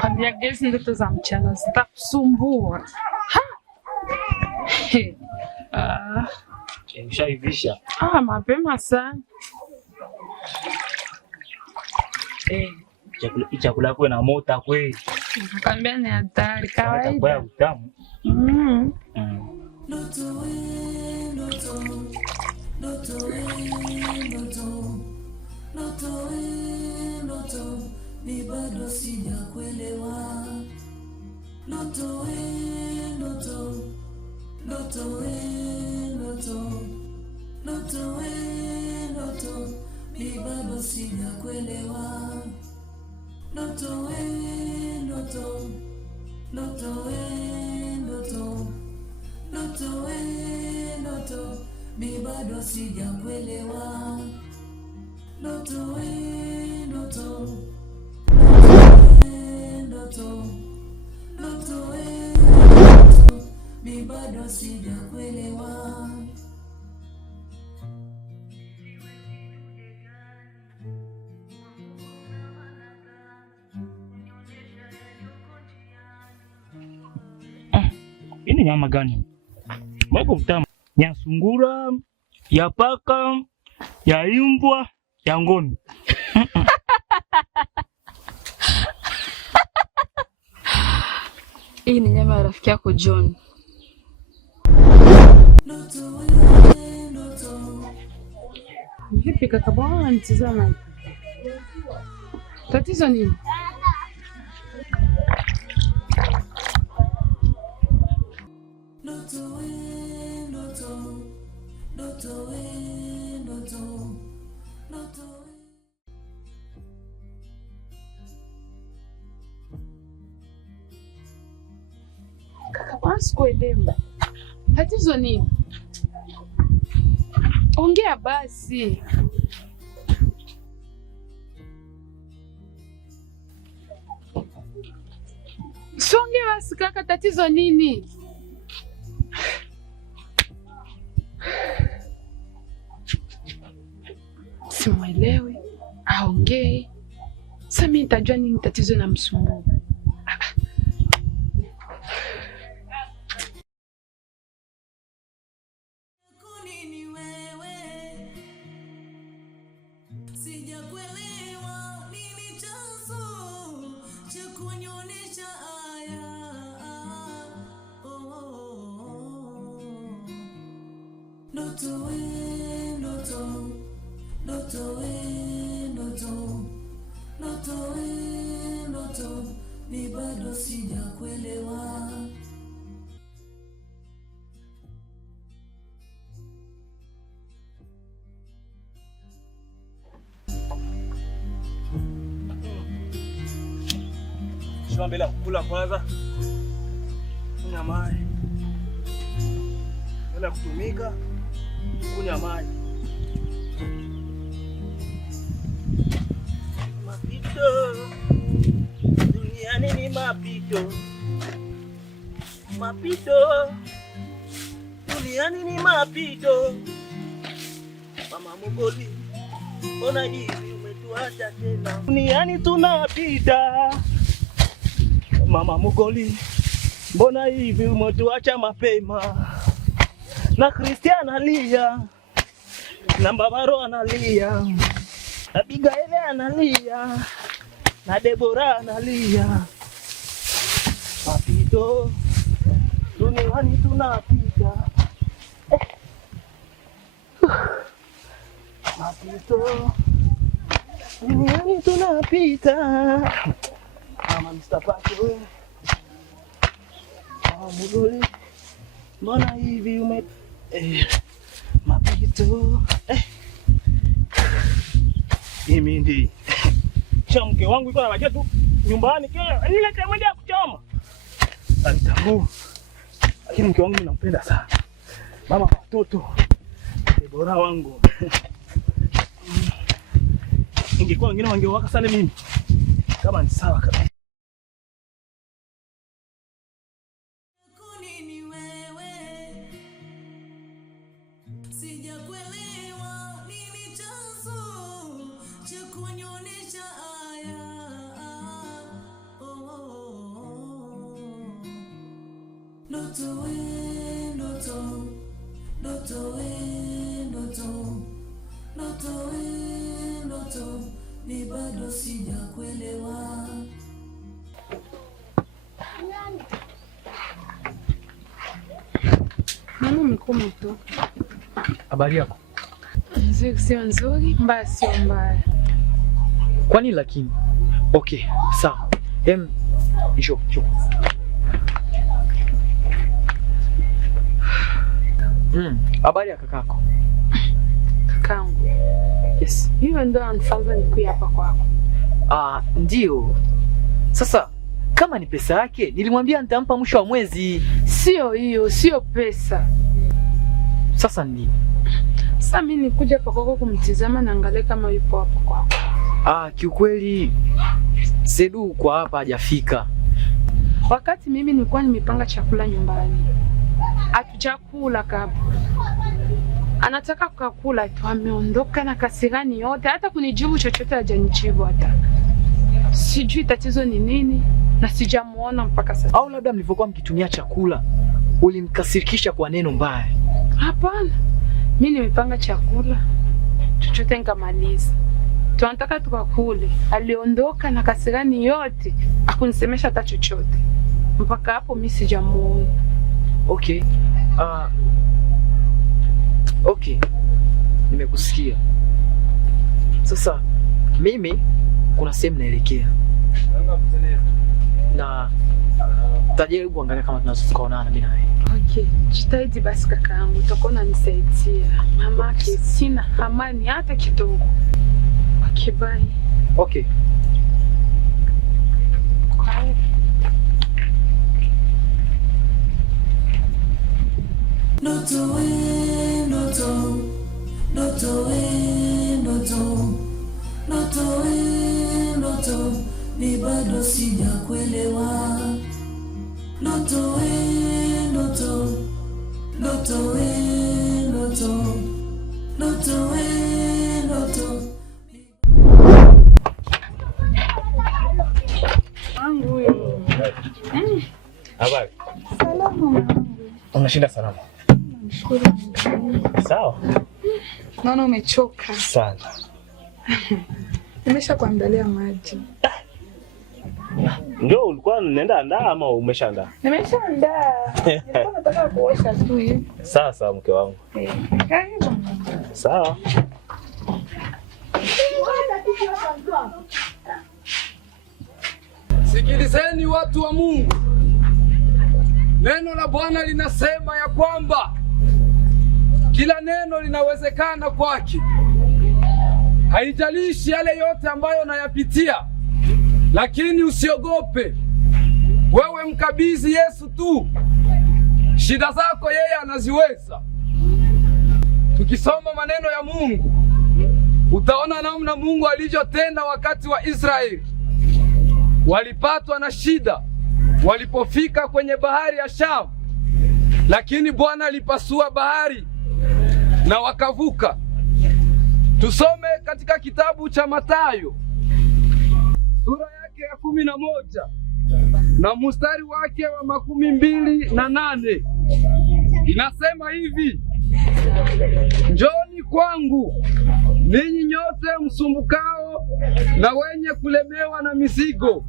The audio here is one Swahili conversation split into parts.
Kwambia gesi ndoto za mchana zitakusumbua. Ushaivisha? Mapema sana. Chakula yako ina mota kweli. Kwambia ni hatari kawaida. Kwa utamu. Noto ni bado sijakuelewa. Noto ni bado sijakuelewa. Noto ni bado sijakuelewa. Noto mi bado sijakuelewa. Ini nyama gani? Mweko mtamu. Ya sungura, ya paka, ya imbwa, ya ngoni. Hii ni nyama ya rafiki yako John. Vipi kaka, bwana nitazama. Tatizo nini? Kaka, bwana sikuelewa. Tatizo nini? Ongea basi. Songe basi kaka, tatizo nini? Simuelewi, aongee. Sasa mimi nitajua nini tatizo na msumbua. Noto ni bado sijakuelewa. Shamba bila kukula kwanza. Kunywa maji. Bila kutumika, kunywa maji. Mapito. Duniani ni mapito. Mapito. Duniani ni mapito. Mama Mugoli, mbona hivi umetuacha tena? Duniani tunapita. Mama Mugoli, mbona hivi umetuacha mapema? Na Christian analia, na Mbabaro analia, na Abigail analia, na Deborah analia. Mapito, duniani tunapita. Mapito, duniani tunapita. Mama Mr. Pato, Mama Mugoli, mbona hivi mapito. Mimi ndi mke wangu yuko anabakia tu nyumbani kile ile temende ya kuchoma. Anitamu. Lakini mke wangu nampenda sana. Mama watoto. Bora wangu. Ingekuwa wengine wangewaka sana mimi. Kama ni sawa kabisa. Kunini wewe? Sijakuelewa. ndoto we, ndoto, ndoto we, ndoto, ndoto we, ndoto, ni bado sijakuelewa. Mama umekuja tu. Habari yako? Nzuri sio nzuri, mbaya sio mbaya. Kwani lakini? Okay, sawa. Njoo. Habari ya kakako? Kakangu. Yes. Hiyo ndo anifanya nikuja hapa kwako. Ndio. Sasa kama ni pesa yake, nilimwambia nitampa mwisho wa mwezi. Sio hiyo, sio pesa. Sasa nini? Sasa mimi nikuja hapa kwako kumtizama na angalia kama yupo hapo kwako. Kiukweli Sedu kwa hapa hajafika. Wakati mimi nilikuwa nimepanga chakula nyumbani, hatujakula kabla. Anataka kukula tu, ameondoka na kasirani yote, hata kunijibu chochote hajanijibu hata. Sijui tatizo ni nini na sijamuona mpaka sasa. Au labda mlivyokuwa mkitumia chakula ulimkasirikisha kwa neno mbaya? Hapana. Mimi nimepanga chakula chochote nikamaliza. Tunataka tukakule. Aliondoka na kasirani yote, hakunisemesha hata chochote. Mpaka hapo mimi sijamuona. Okay. Okay. Nimekusikia. Sasa mimi kuna sehemu naelekea. Na tajaribu kuangalia kama tunaweza kuonana mimi naye. Okay, jitahidi basi kakaangu, utakuwa unanisaidia. Mamake sina amani hata kidogo. Okay, bye. Okay. Ndoto we, ndoto, ndoto we, ndoto, ndoto we, ndoto, ni bado sijakuelewa. Ndoto we, ndoto, ndoto we, ndoto, ndoto we, ndoto. Wangu huyo. Habari. Salama mwanangu. Unashinda salama? Nashukuru. Sawa. Naona umechoka sana. Nimeshakuandalia maji. Ndio ulikuwa unaenda andaa ama umeshaandaa? Nimeshaandaa. Nilikuwa nataka kuosha tu hivi. Sasa mke wangu. Karibu. Sawa. Sikilizeni watu wa Mungu. Neno la Bwana linasema ya kwamba kila neno linawezekana kwake. Haijalishi yale yote ambayo unayapitia, lakini usiogope. Wewe mkabidhi Yesu tu. Shida zako yeye anaziweza. Tukisoma maneno ya Mungu, utaona namna Mungu alivyotenda wakati wa Israeli. Walipatwa na shida walipofika kwenye bahari ya Shamu, lakini Bwana alipasua bahari na wakavuka. Tusome katika kitabu cha Mathayo sura yake ya 11 na mstari wake wa 28. Inasema hivi: Njoni kwangu ninyi nyote msumbukao na wenye kulemewa na mizigo,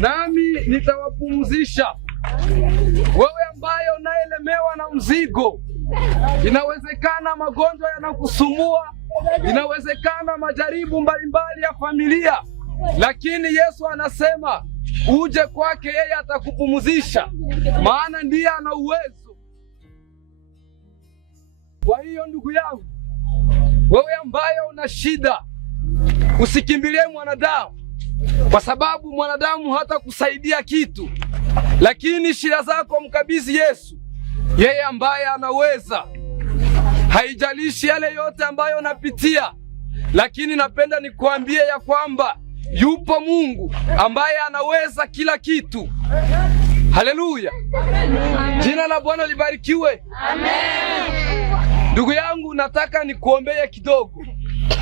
nami nitawapumzisha. Wewe ambaye unaelemewa na mzigo, inawezekana magonjwa yanakusumbua, inawezekana majaribu mbalimbali ya familia, lakini Yesu anasema uje kwake, yeye atakupumzisha, maana ndiye ana uwezo. Kwa hiyo ndugu yangu, wewe ambaye una shida, usikimbilie mwanadamu, kwa sababu mwanadamu hata kusaidia kitu, lakini shida zako mkabidhi Yesu, yeye ambaye anaweza. Haijalishi yale yote ambayo unapitia, lakini napenda nikuambie ya kwamba yupo Mungu ambaye anaweza kila kitu. Haleluya! Jina la Bwana libarikiwe. Amen. Ndugu yangu, nataka nikuombee kidogo.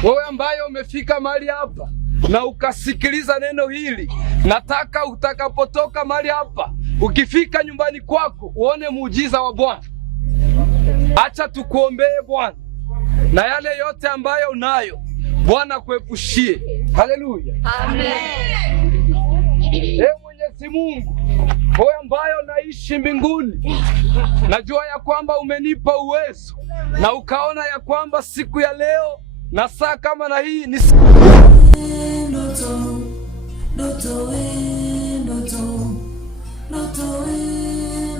Wewe ambaye umefika mahali hapa na ukasikiliza neno hili, nataka utakapotoka mahali hapa, ukifika nyumbani kwako uone muujiza wa Bwana. Acha tukuombee Bwana, na yale yote ambayo unayo Bwana kuepushie. Haleluya, amen. Mwenyezi Mungu, wewe ambaye unaishi mbinguni, najua ya kwamba umenipa uwezo na ukaona ya kwamba siku ya leo na saa kama na hii ni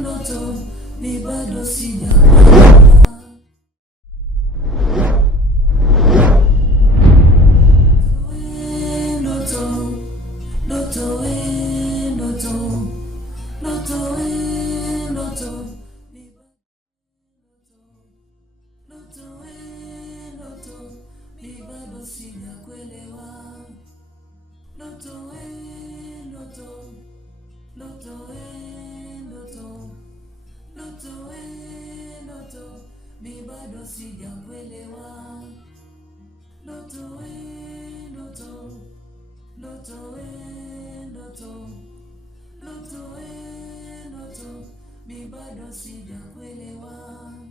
ndoto ni bado sija sijakuelewa. Ndoto, mi bado sijakuelewa.